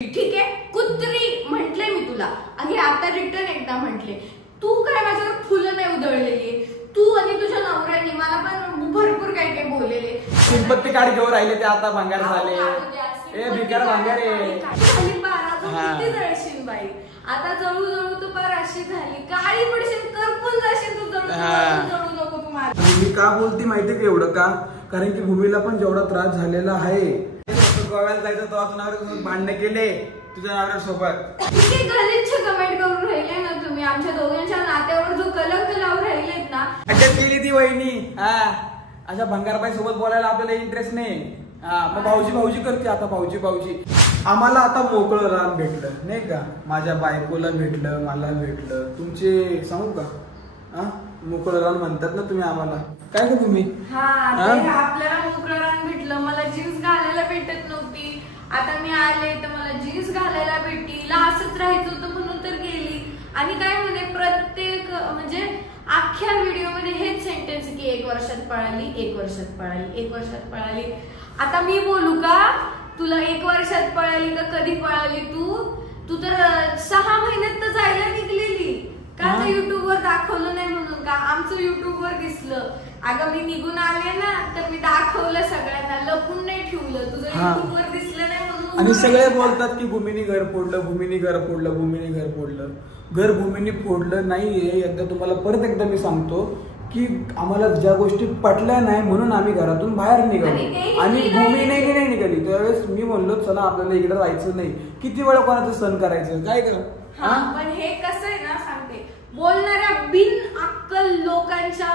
ठीक आहे, कुत्री म्हटले मी तुला. अगे आता रिटर्न एकदा म्हटले, तू काय माझ्यावर फुलं नाही उधळलेली. तू आणि तुझ्या नवऱ्याने मला पण भरपूर काय काय बोललेले. सिंपत्ती कार्ड घेऊन राहिले ते आता भांगार झाले. ए भिकार भांगारे झाली बारा किती जळशील बाई. आता जळू जळू तू पार अशी झाली, काळी पडशील, करपून जाशील तू. जळू नको तू माझ्या. मी का बोलती माहितीये का एवढं का? कारण की भूमीला पण जेवढा त्रास झालेला आहे. गोव्याला जायचं तेव्हा तुझ्यावर भांडणे केले तुझ्या नवऱ्यासोबत. किती गलिच्छ कमेंट करून राहिले ना तुम्ही. आमच्या दोघांच्या नात्यावर जो कलंक लावून राहिलेत ना. अटक केली ती वहिनी. अशा भंगारबाई सोबत बोलायला आपल्याला इंटरेस्ट नाही. मग भाऊजी भाऊजी करते आता. भाऊजी भाऊजी आम्हाला आता मोकळं रान भेटलं नाही का. माझ्या बायकोला भेटलं, मला भेटलं. तुमचे सांगू का मोकळं रान म्हणतात ना तुम्ही आम्हाला. काय का तुम्ही आपल्याला मोकळं रान भेटलं. मला जीन्स घालायला भेटत नव्हती. आता मी आले तर मला जीन्स घालायला भेटली. असंच राहायचं होतं म्हणून तर गेली. आणि काय म्हणे प्रत्येक म्हणजे अख्ख्या व्हिडिओ मध्ये हेच सेंटेन्स की 1 वर्षात पळाली, 1 वर्षात पळाली, 1 वर्षात पळाली. आता मी बोलू का तुला 1 वर्षात पळाली का कधी पळाली? तू तर 6 महिन्यात तर जायला निघलेली का? युट्यूब वर दाखवलं नाही म्हणून का? आमचं युट्यूब वर दिसलं. अगं मी निघून आले ना तर मी दाखवलं सगळ्यांना, लपून नाही ठेवलं. तुझं युट्यूब वर दिसलं नाही म्हणून. आणि सगळे बोलतात की भूमीने घर फोडलं, भूमीने घर फोडलं, भूमीने घर फोडलं. घर भूमीने फोडलं नाहीये. एकदा तुम्हाला परत एकदा मी सांगतो की आम्हाला ज्या गोष्टी पटल्या नाही म्हणून आम्ही घरातून बाहेर निघालो. आणि भूमी नाही निघाली. त्यावेळेस मी म्हणलो चला आपल्याला इकडे जायचं नाही. किती वेळा कोणाचं सण करायचं काय करा. पण हे कसं आहे ना सांगते, बोलणाऱ्या बिन अक्कल लोकांच्या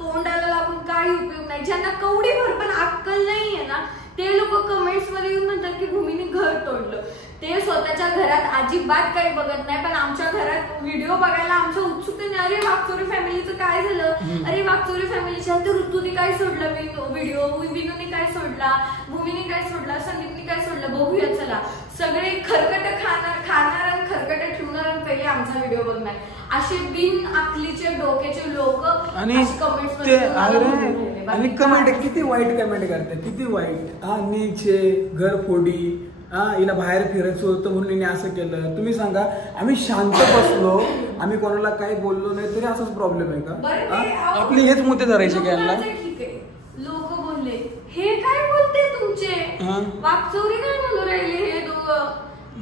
तोंडाला लागून काही उपयोग नाही. ज्यांना कवडी भर पण अक्कल नाहीये ना ते लोक कमेंट्स मध्ये येऊन म्हणतात की भूमीने घर तोडलं. ते स्वतःच्या घरात अजिबात काही बघत नाही. पण आमच्या घरात व्हिडिओ बघायला आमच्या उत्सुकतेने अरे वागचोरी फॅमिलीचं काय झालं, अरे वागचोरी फॅमिलीच्या ऋतूने काय सोडलं व्हिडिओ, विनूने काय सोडला, भूमीने काय सोडला, संदीपने काय सोडलं, बघूया चला. सगळे खरकट खाणार आणि खरकट ठेवणार आणि पहिले आमचा व्हिडिओ बघणार. असे बिन आखलीचे डोक्याचे लोक आणि कमेंट किती वाईट कमेंट करतात, किती वाईट. नीचे घर फोडी, हिला बाहेर फिरायचं होतं म्हणून हिने असं केलं. तुम्ही सांगा आम्ही शांत बसलो, आम्ही कोणाला काही बोललो नाही तरी असाच प्रॉब्लेम आहे का? आपले हेच मुद्दे धरायचे का यांना? ठीक आहे, लोक बोलले हे काय बोलते तुमचे, वाकचोरी काय म्हणू राहिले हे दोघं.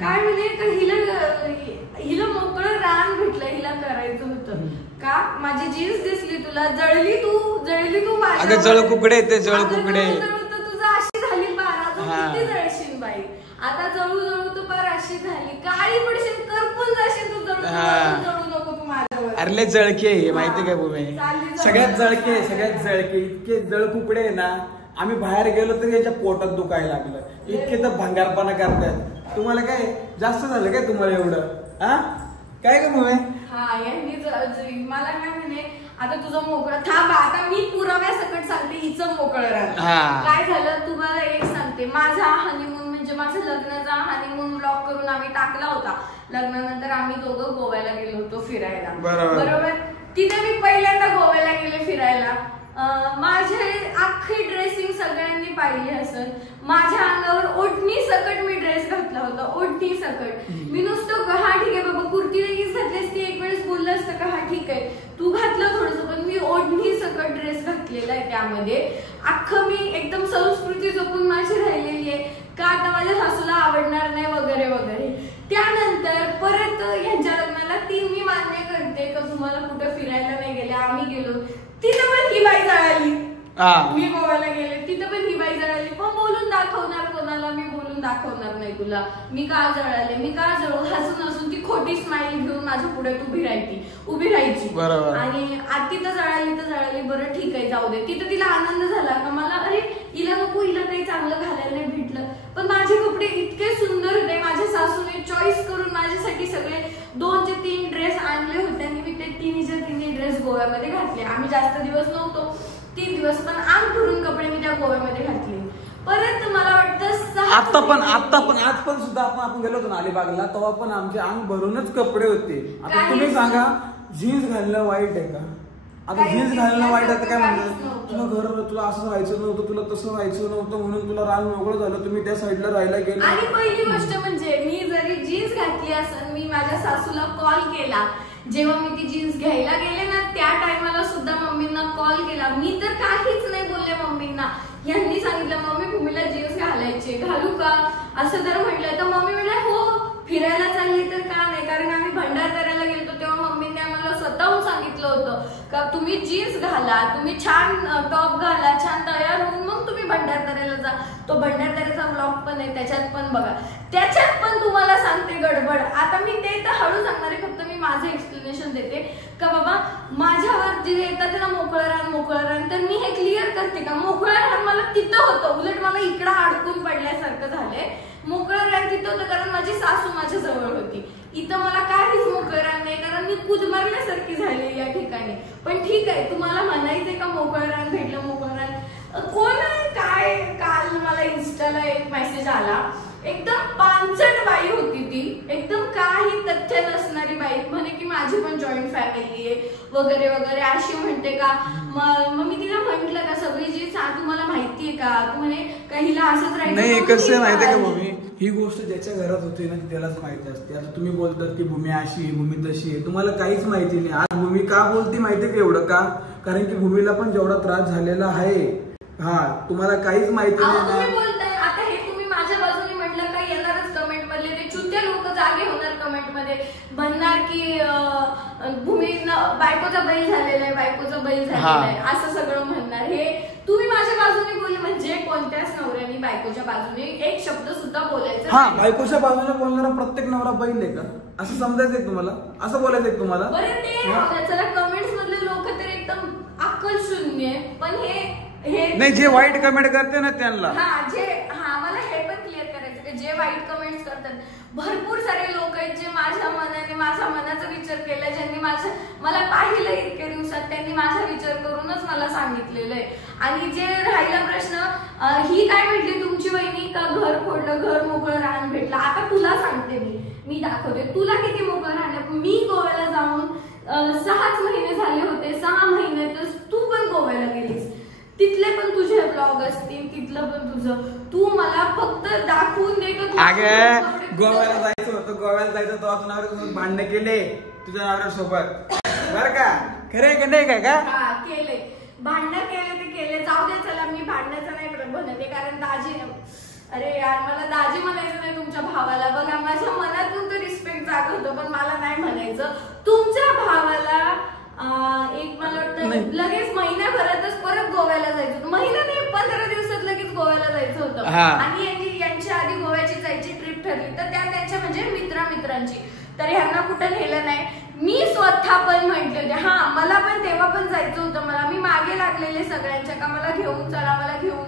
काय म्हणे का हिला मोकळं रान भेटलं, हिला करायचं होतं का? माझी जीन्स दिसली तुला, जळली तू अगं जळ कुकडे ते जळ कुकडे तुझं अशी झाली बारा किती जळशील बाई. आता जळू जळू तू पार अशी झाली, काळी पडशील, करपून जाशील तू. जळू नको तू माझ्यावर. अरे जळके माहिती काय भूमी, सगळ्यात जळके इतके जळ कुकडे ना. आम्ही बाहेर गेलो तरी याच्या पोटात दुखायला लागलं. इतके तर भंगारपणा करतात. तुम्हाला काय जास्त झालं काय तुम्हाला एवढं? काय का भूमी? मला काय म्हणे आता तुझं मोकळं थांब. आता मी पुराव्यासकट सांगते हिचं मोकळं राहतं. काय झालं तुम्हाला एक सांगते. माझा हनीमून म्हणजे माझं लग्नाचा हनीमून ब्लॉग करून आम्ही टाकला होता. लग्नानंतर आम्ही दोघं गोव्याला गेलो होतो फिरायला. बरोबर. तिथे मी पहिल्यांदा गोव्याला गेले फिरायला. माझे अख्खी ड्रेसिंग सगळ्यांनी पाहिली असेल. माझ्या अंगावर ओढणी सकट मी ड्रेस घातला होता, ओढणी सकट. मी नुसतं हा ठीक आहे बाबा कुर्ती लगेच घातलीस ती एक वेळेस बोललं असतं का हा ठीक आहे तू घातलं थोडस, पण मी ओढणी सकट ड्रेस घातलेला आहे. त्यामध्ये अख्खं मी एकदम संस्कृती जपून माझी राहिलेली आहे का आता माझ्या सासूला आवडणार नाही वगैरे वगैरे. त्यानंतर परत यांच्या लग्नाला ती मी मान्य करते का तुम्हाला कुठं फिरायला नाही गेले, आम्ही गेलो. तिथं पण ही बाई जळाली. मी गोव्याला गेले तिथं पण ही बाई जळाली. पण बोलून दाखवणार कोणाला? मी बोलून दाखवणार नाही तुला मी का जळाले, मी का जळू. हसून हसून ती खोटी स्माइल घेऊन माझ्या पुढे उभी राहायची. आणि तिथं जळाली बरं ठीक आहे जाऊ दे. तिथं तिला आनंद झाला का मला अरे हिला नको, हिला काही चांगलं घालायला नाही भेटलं. पण माझे कपडे इतके सुंदर होते. माझ्या सासूने चॉईस करून माझ्यासाठी सगळे 2 ते 3 ड्रेस आणले होते आणि मी ते तिन्ही ड्रेस गोव्यामध्ये घातले. आम्ही जास्त दिवस नव्हतो, 3 दिवस, पण अंग भरून कपडे मी त्या गोव्यामध्ये घातले. परत मला वाटतं आता पण आज पण सुद्धा आपण गेलो होतो ना अलिबागला, तेव्हा पण आमचे अंग भरूनच कपडे होते. आता तुम्ही सांगा जीन्स घालणं वाईट आहे का? आता जीन्स घालणं वाईट आता काय म्हणतात, तुला घर तुला असं राहायचं नव्हतं, तुला तसं व्हायचं नव्हतं म्हणून तुला रान मोकळं झालं, तुम्ही त्या साईडला राहायला गेले. आणि पहिली गोष्ट म्हणजे मी जरी जीन्स घातली असेल, मी माझ्या सासूला कॉल केला जेव्हा मी ती जीन्स घ्यायला गेले ना, त्या टायमाला सुद्धा मम्मींना कॉल केला. मी तर काहीच नाही बोलले मम्मींना. यांनी सांगितलं मम्मी भूमीला जीन्स घालायचे, घालू का असं जर म्हटलं तर मम्मी म्हणल्या हो फिरायला चालली तर का नाही. कारण आम्ही भंडारदऱ्याला गेलो तेव्हा मम्मीने आम्हाला स्वतःहून सांगितलं होतं का तुम्ही जीन्स घाला, तुम्ही छान टॉप घाला, छान तयार होऊन मग तुम्ही भंडारदऱ्याला जा. तो भंडारदऱ्याचा ब्लॉग पण आहे, त्याच्यात पण बघा. त्याच्यात पण तुम्हाला सांगते गडबड. आता मी ते तर हळू सांगणार आहे, फक्त मी माझं एक्सप्लेनेशन देते का बाबा माझ्यावर जे येतात ना मोकळं रान, तर मी हे क्लिअर करते का मोकळं रान मला तिथं होतं, उलट मला इकडं अडकून पडल्यासारखं झालंय. मोकळं रान तिथं होतं कारण माझी सासू माझ्या जवळ होती. इथं मला काहीच मोकळं रान नाही कारण मी कुदमारल्यासारखी झाली या ठिकाणी. पण ठीक आहे, तुम्हाला म्हणायचंय का मोकळं रान भेटलं, मोकळं रान कोण आहे काय. काल मला इन्स्टाला एक मेसेज आला, एकदम पांचट बाई होती ती, एकदम काही तथ्य नसणारी बाई, म्हणे की माझी पण जॉईंट फॅमिली आहे वगैरे वगैरे अशी म्हणते का. मग मी तिला म्हंटल का सगळी जी तुम्हाला माहितीये का, तू म्हणे का हिला असंच राहायचं नाही. कसं माहितीये का भूमी, ही गोष्ट ज्याच्या घरात होती ना त्यालाच माहिती असते. आता तुम्ही बोलतात की भूमी अशी आहे, भूमी तशी आहे, तुम्हाला काहीच माहिती नाही. आज भूमी का बोलती माहितीये का एवढं का, कारण की भूमीला पण जेवढा त्रास झालेला आहे, हा तुम्हाला काहीच माहिती नाही ना. आता हे तुम्ही माझ्या बाजूने म्हटलं का येणारच कमेंट मधले ते चुत्या लोक जागे होणार कमेंट मध्ये, म्हणणार की भूमी बायकोचा बैल झालेला आहे, बायकोचा बैल झालेला आहे असं सगळं म्हणणार. हे तुम्ही माझ्या बाजूने बोलले म्हणजे कोणत्याच नवऱ्याने बायकोच्या बाजूने एक शब्द सुद्धा बोलायचा. हा, बायकोच्या बाजूने बोलणारा प्रत्येक नवरा बैल आहे का असं समजायचंय तुम्हाला, असं बोलायचंय तुम्हाला. बरं ते चला कमेंट्स मधले लोक तर एकदम अक्कल शून्य, पण हे नाही जे वाईट कमेंट करते ना त्यांना मला हे पण क्लिअर करायचं की जे वाईट कमेंट्स करतात भरपूर सारे लोक आहेत जे माझ्या मनाने माझा मनाचा विचार केला, ज्यांनी मला पाहिलं इतक्या दिवसात, त्यांनी माझा विचार करूनच मला सांगितलेलं आहे. आणि जे राहिला प्रश्न ही काय म्हटली तुमची वहिनी का घर फोडलं, घर मोकळं रान भेटलं. आता तुला सांगते मी दाखवते तुला किती मोकळं राहणार. मी गोव्याला जाऊन 6 महिने झाले होते, 6 महिन्यातच तू पण गोव्याला गेलीस, तिथले पण तुझे ब्लॉग असतील, तिथलं पण तुझं. तू मला फक्त दाखवून दे का गोव्याला जायचं होतं, गोव्याला जायचं तेव्हा तू नवऱ्यासोबत भांडण केले तुझ्या नवऱ्यासोबत, बरं का, खरे का नाही का. हा केले, भांडण केले ते केले, जाऊ दे. चला मी भांडण्याचं नाही म्हणते कारण दाजी, अरे यार मला दाजी म्हणायचं नाही तुमच्या भावाला. बघा माझ्या मनातून तर रिस्पेक्ट जात होतं पण मला नाही म्हणायचं. तुमच्या भावाला एक मला वाटतं लगेच महिन्याभरातच परत गोव्याला जायचं होतं, महिना नाही 15 दिवसात लगेच गोव्याला जायचं होतं. आणि यांच्या आधी गोव्याची जायची ट्रिप ठरली तर त्यांच्या म्हणजे मित्रांची, तर ह्यांना कुठं नेलं नाही. मी स्वतः पण म्हटले होते हा मला पण तेव्हा पण जायचं होतं, मला मी मागे लागलेले सगळ्यांच्या का मला घेऊन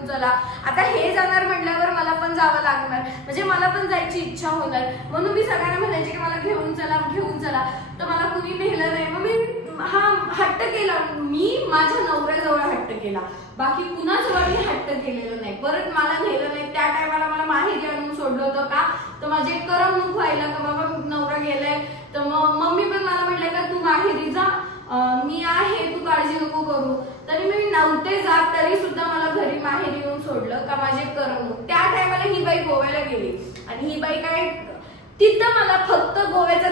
चला. आता हे जाणार म्हटल्यावर मला पण जावं लागणार, म्हणजे मला पण जायची इच्छा होणार. म्हणून मी सगळ्यांना म्हणायचे की मला घेऊन चला, तर मला कुणी नेलं नाही. मग मी हट्ट केला, मी माझ्या नवऱ्याजवळ हट्ट केला, बाकी कुणाजवळ मी हट्ट केलेलं नाही. परत मला नेलं नाही. त्या टायमाला मला माहेरी आणून सोडलं होतं का, तर माझे करमणूक व्हायला का बाबा नवरा गेलाय. तर मग मम्मी पण मला म्हटलं का तू माहेरी जा, मी आहे, तू काळजी नको करू. तरी मी नव्हते जात, तरी सुद्धा मला घरी माहेरी येऊन सोडलं का माझे करमणूक. त्या टायमाला ही बाई गोव्याला गेली आणि ही बाई काय तिथं मला फक्त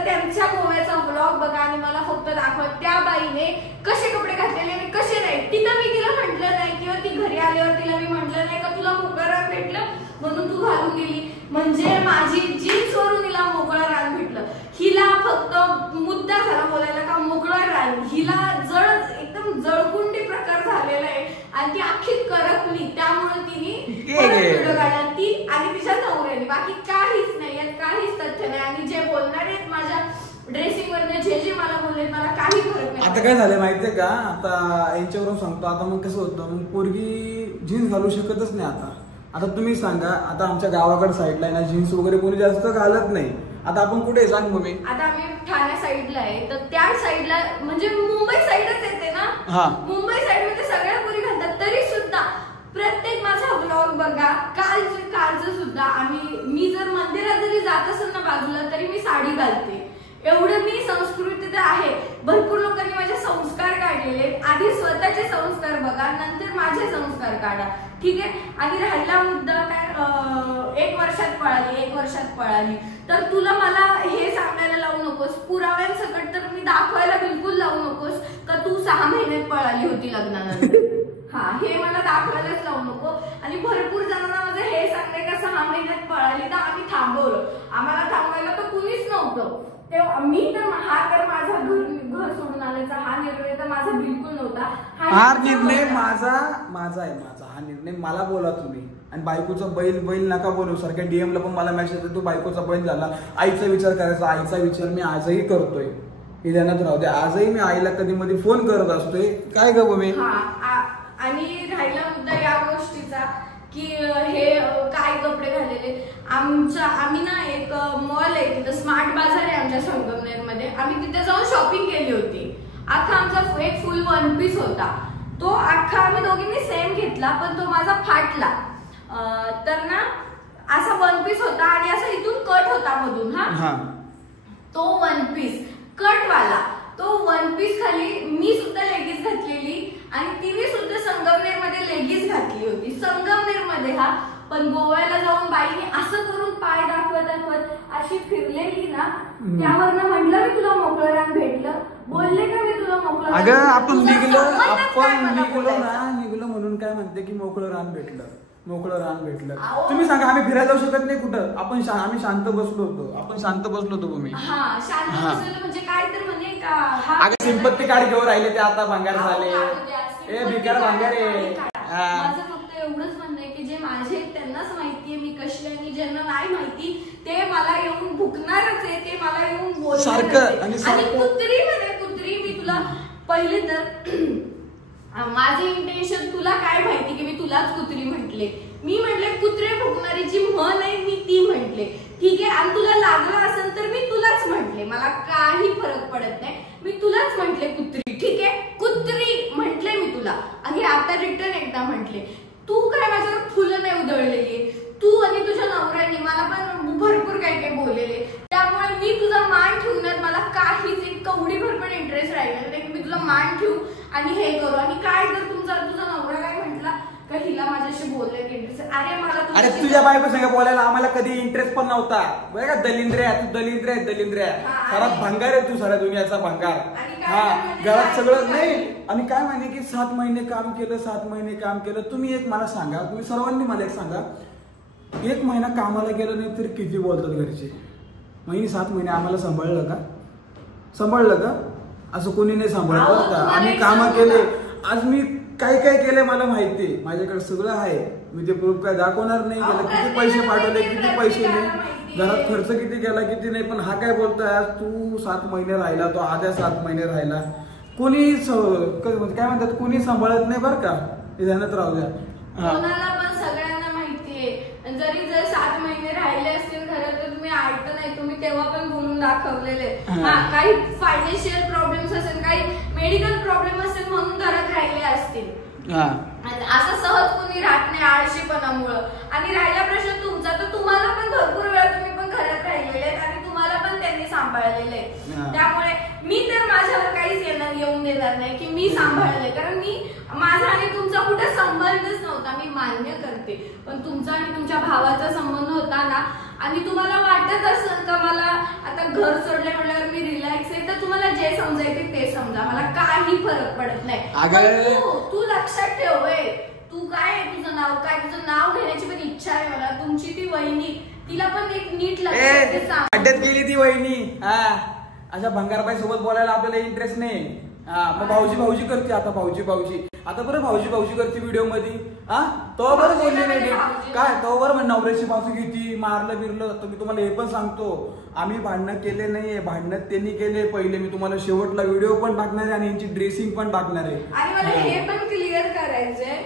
त्यांच्या गोव्याचा ब्लॉग बघा आणि मला फक्त दाखवा त्या बाईने कसे कपडे घातलेले आणि कसे नाही. तिथं मी तिला म्हटलं नाही किंवा ती घरी आल्यावर तिला मी म्हटलं नाही का तुला मोकळं रान भेटलं म्हणून तू घालून गेली. म्हणजे माझी जीन्स वरून हिला मोकळं रान भेटलं. हिला फक्त मुद्दा झाला बोलायला का मोकळं रान. हिला एकदम जळकुंडी प्रकार झालेला आहे आणि ती अख्खी करपली. त्यामुळे तिने ती आणि तिच्या नवऱ्याने, बाकी काहीच नाही, यात काहीच तथ्य नाही. आणि जे बोलणार आहेत माझ्या ड्रेसिंग वरने जे मला बोलले मला काही फरक नाही. आता काय झालंय माहितीये का, आता यांच्यावरून सांगतो. आता मग कसं होतं, मग पोरगी जीन्स घालू शकतच नाही. आता तुम्ही सांगा, आता आमच्या गावाकडे साईडला ना जीन्स वगैरे कोणी जास्त घालत नाही. आता आपण कुठे सांग मम्मी, आता आम्ही ठाणे साईडला आहे, तर त्या साईडला म्हणजे मुंबई साईडच येते ना, मुंबई साईड मध्ये सगळ्या पोरी घालतात. तरी सुद्धा प्रत्येक माझा ब्लॉग बघा, कालचं सुद्धा मी जर मंदिरात जरी जात असेल ना बाजूला तरी मी साडी घालते. एवढं मी संस्कृतीत आहे. भरपूर लोकांनी माझे संस्कार काढले राहिलेले. आधी स्वतःचे संस्कार बघा, नंतर माझे संस्कार काढा, ठीक आहे. आणि राहिला मुद्दा काय 1 वर्षात पळाली तर तुला मला हे सांगायला लावू नकोस, पुराव्यांसकट तर मी दाखवायला बिलकुल लावू नकोस का तू 6 महिन्यात पळाली होती लग्नानंतर. हा, हे मला दाखवायलाच लावू नको. आणि भरपूर जणांना माझं हे सांगते का 6 महिन्यात पळाली तर आम्ही थांबवलं, आम्हाला थांबवायला तर कुणीच नव्हतं. तेव्हा मी तर तर माझा घर सोडून आल्याचा हा निर्णय तर माझा बिलकुल नव्हता. हा निर्णय माझा आहे. हा निर्णय मला बोला तुम्ही. आणि बायकोचा बैल नका बोलू. सारख्या डीएमला पण मला मेसेज येतो, तू बायकोचा बैल झाला. आईचा विचार करायचा, आईचा विचार मी आजही करतोय, हे ध्यानात राहू दे. आजही मी आईला कधी मध्ये फोन करत असतोय. काय ग मी. आणि राहिला मुद्दा या गोष्टीचा की हे काय कपडे घालेले. आम्ही ना एक मॉल आहे तिथं, स्मार्ट बाजार आहे आमच्या संगमनेर मध्ये. आम्ही तिथे जाऊन शॉपिंग केली होती. अख्खा आमचा एक फुल 1 पीस होता. तो अख्खा आम्ही दोघींनी सेम घेतला, पण तो माझा फाटला. तर ना असा 1 पीस होता आणि असा इथून कट होता मधून. हा, तो 1 पीस कट वाला. तो 1 पीस खाली मी सुद्धा लेगीज घातलेली आणि तिने सुद्धा संगमनेर मध्ये लेगीज घातली होती, संगमनेर मध्ये. हा, पण गोव्याला जाऊन बाईने असं करून पाय दाखवत अशी फिरलेली ना, त्यावरनं म्हटलं मी तुला मोकळं रान भेटलं, बोलले का मी तुला मोकळं. अगं आपण निघलो म्हणून काय म्हणते की मोकळं रान भेटलं. तुम्ही सांगा, आम्ही फिरायला जाऊ शकत नाही कुठं. आम्ही शांत बसलो होतो तुम्ही. हा, शांत बसलो म्हणजे काय तर म्हणे का अगं सिंपत्ती कार्ड घेऊन राहिले ते आता भांगार झाले. ए भिकार भांगारे. माझं फक्त एवढंच म्हणणं आहे की जे माझे त्यांनाच माहितीये मी कशी, आणि ज्यांना नाही माहिती ते मला येऊन भुकणारच आहे, ते मला येऊन बोलणार. आणि कुत्री मी तुला पहिले तर माझे इंटेन्शन तुला काय माहिती की मी तुलाच कुत्री म्हटले. मी म्हटले कुत्रे भुकणारी जी म्हण आहे मी ती म्हटले, ठीक आहे. आणि तुला लागलं असेल तर मी तुलाच म्हटले, मला काही फरक पडत नाही. मी तुलाच म्हटले कुत्री, ठीक आहे. कुत्री म्हटले मी तुला आणि आता रिटर्न एकदा म्हटले. तू काय माझ्यावर फुलं नाही उधळलेली, तू आणि तुझ्या नवऱ्याने मला पण भरपूर काही बोललेले. त्यामुळे मी तुझा मान ठेवण्यात मला काहीच एक कवडीभर पण इंटरेस्ट राहिलेला नाही की मी तुला मान ठेवू आणि हे करू. आणि काय जर तुझा नवरा काय म्हटला का हिला माझ्याशी बोलण्यात इंटरेस्ट. अरे तुझ्या बायको संग बोलायला आम्हाला कधी इंटरेस्ट पण नव्हता. बरं का, दलिंद्रे तू दलिंद्रे सारा भंगार आहे, तू साऱ्या दुनियाचा भंगार. हा, घरात सगळं नाही. आणि काय माहिती की 7 महिने काम केलं. तुम्ही एक मला सांगा, तुम्ही सर्वांनी मला एक सांगा, 1 महिना कामाला गेलं नाही तरी किती बोलतात घरचे. 7 महिने आम्हाला सांभाळलं का? असं कोणी नाही सांभाळलं बरं का. आम्ही काम केले. आज मी काय केलंय मला माहितीये, माझ्याकडे सगळं आहे. मी ते प्रूफ काय दाखवणार नाही. किती पैसे पाठवले, किती पैसे नाही, घरात खर्च किती केला, किती नाही. पण हा काय बोलतोय आज तू 7 महिने राहिला, तो आध्या 7 महिने राहिला. कोणी काय म्हणतात, कोणी सांभाळत नाही बरं का, हे ध्यानात राहू द्या. सगळ्यांना माहितीये. जरी 7 महिने राहिले असतील घरात तर तुम्ही ऐकत नाही. तुम्ही तेव्हा पण बोलून दाखवलेले. काही फायनान्शियल प्रॉब्लेम्स असेल, काही मेडिकल प्रॉब्लेम असेल म्हणून घरात राहिले असतील. असं सहज कोणी राहत नाही आळशीपणामुळं. आणि राहिला प्रश्न तुमचा, तर तुम्हाला पण भरपूर वेळा तुम्ही पण घरात राहिलेले आहेत आणि तुम्हाला पण त्यांनी सांभाळलेले. त्यामुळे मी तर माझ्यावर काहीच येऊन देणार नाही की मी सांभाळले, कारण माझा आणि तुमचा कुठे संबंधच नव्हता. मी मान्य करते, पण तुमचा आणि तुमच्या भावाचा संबंध होता ना. आणि तुम्हाला वाटत असेल का मला आता घर सोडले म्हटल्यावर मी रिलॅक्स आहे, तर तुम्हाला जे समजायचे ते समजा, मला काही फरक पडत नाही. तू लक्षात ठेव, तू काय तुझं नाव घेण्याची पण इच्छा आहे मला. तुमची ती वहिनी, तिला पण एक नीट लक्षात गेली ती वहिनी. अशा भंगारबाई सोबत बोलायला आपल्याला इंटरेस्ट नाही. भाऊजी करते आता. आता बरं भाऊजी करते व्हिडिओ मध्ये. तो बरं बोलली नाही काय, तो बरं नवऱ्याची बाजू घेती, मारलं बिरलं. तर मी तुम्हाला हे पण सांगतो, आम्ही भांडणं केले नाहीये, भांडणं त्यांनी केले पहिले. मी तुम्हाला शेवटला व्हिडिओ पण टाकणार आहे आणि यांची ड्रेसिंग पण टाकणार आहे. आणि मला हे पण क्लिअर करायचंय,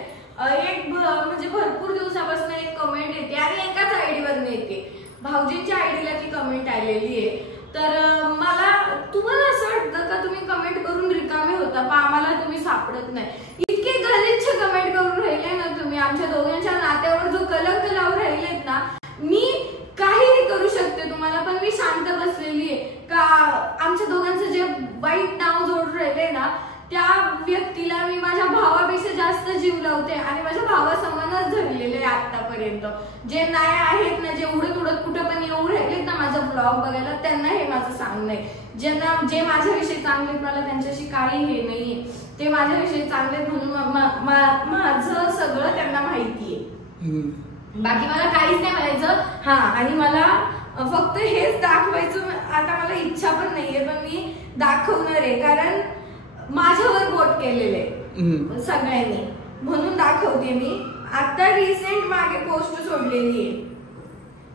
एक म्हणजे भरपूर दिवसापासून एक कमेंट येते आणि एकाच आयडीवर येते, भाऊजींच्या आयडीला ती कमेंट आलेली आहे. तर मला तुम्हाला असं वाटतं का तुम्ही कमेंट करून रिकामे होता, पण आम्हाला तुम्ही सापडत नाही. इतके गलिच्छ कमेंट करून राहिले ना तुम्ही, आमच्या दोघांच्या नात्यावर जो कलंक लावून राहिलेत ना. मी काहीही करू शकते तुम्हाला, पण मी शांत बसलेली आहे का आमच्या दोघांचं जे वाईट नाव जोडून राहिले ना, त्या ठेवते आणि माझ्या भावासमानच धरलेले आहे आतापर्यंत. जे नाही आहेत ना, जे उडत उडत कुठं पण येऊ राहिलेत ना माझा ब्लॉग बघायला, त्यांना हे माझं सांगणं आहे. ज्यांना जे माझ्याविषयी चांगले, मला त्यांच्याशी काही हे नाहीये, ते माझ्याविषयी चांगले म्हणून माझं सगळं त्यांना माहितीये. बाकी मला काहीच नाही म्हणायचं. हा, आणि मला फक्त हेच दाखवायचं, आता मला इच्छा पण नाहीये, पण मी दाखवणार आहे कारण माझ्यावर बोट केलेले सगळ्यांनी, म्हणून दाखवते मी. आता रिसेंट मागे पोस्ट सोडलेली आहे.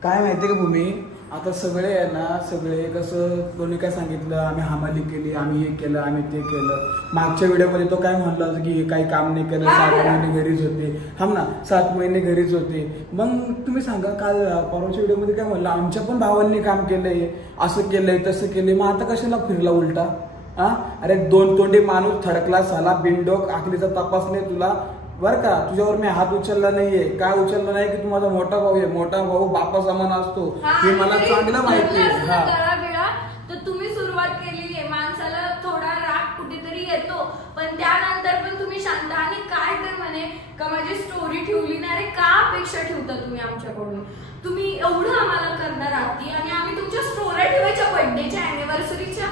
काय माहितीये का भूमी, आता सगळे आहे ना, सगळे कसं कोणी काय सांगितलं, आम्ही हमाली केली, आम्ही हे केलं, आम्ही ते केलं. मागच्या व्हिडिओमध्ये तो काय म्हणला की काही काम नाही केलं, 7 महिने घरीच होते. हम ना, 7 महिने घरीच होते. मग तुम्ही सांगा, काल परवाच्या व्हिडिओमध्ये काय म्हणलं, आमच्या पण भावांनी काम केलंय, असं केलंय तसं केलंय, मग आता कशाला फिरला उलटा? अरे 2 तोंडी माणूस थडकला साला, बिनडोक, आखलीचा तपास नाही तुला बर का. तुझ्यावर मी हात उचलला नाहीये. काय उचलला नाही की तू माझा मोठा भाऊ आहे. मोठा भाऊ बापा समान असतो हे मला चांगलं माहिती आहे. तर तुम्ही सुरुवात केलेली आहे, माणसाला थोडा राग कुठेतरी येतो, पण त्यानंतर पण तुम्ही शांत. आणि काय तर म्हणे का माझी स्टोरी ठेवली नाही, अरे का अपेक्षा ठेवता तुम्ही आमच्याकडून? तुम्ही एवढं आम्हाला करणार आहात आणि आम्ही तुमच्या स्टोऱ्या ठेवायच्या, बर्थडेच्या, अॅनिव्हर्सरीच्या,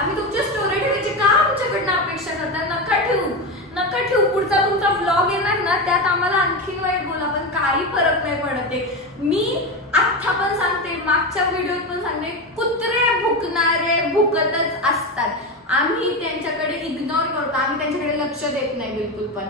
आम्ही तुमच्या स्टोरी ठेवायची का आमच्याकडनं अपेक्षा करतात? नका ठेवू, नका ठेवू. पुढचा तुमचा ब्लॉग येणार ना, त्यात आम्हाला आणखीन वाईट बोला, पण काही फरक नाही पडते. मी आता पण सांगते, मागच्या व्हिडिओत पण सांगते, कुत्रे भुकणारे भुकतच असतात. आम्ही त्यांच्याकडे इग्नोर करतो, आम्ही त्यांच्याकडे लक्ष देत नाही बिलकुल पण.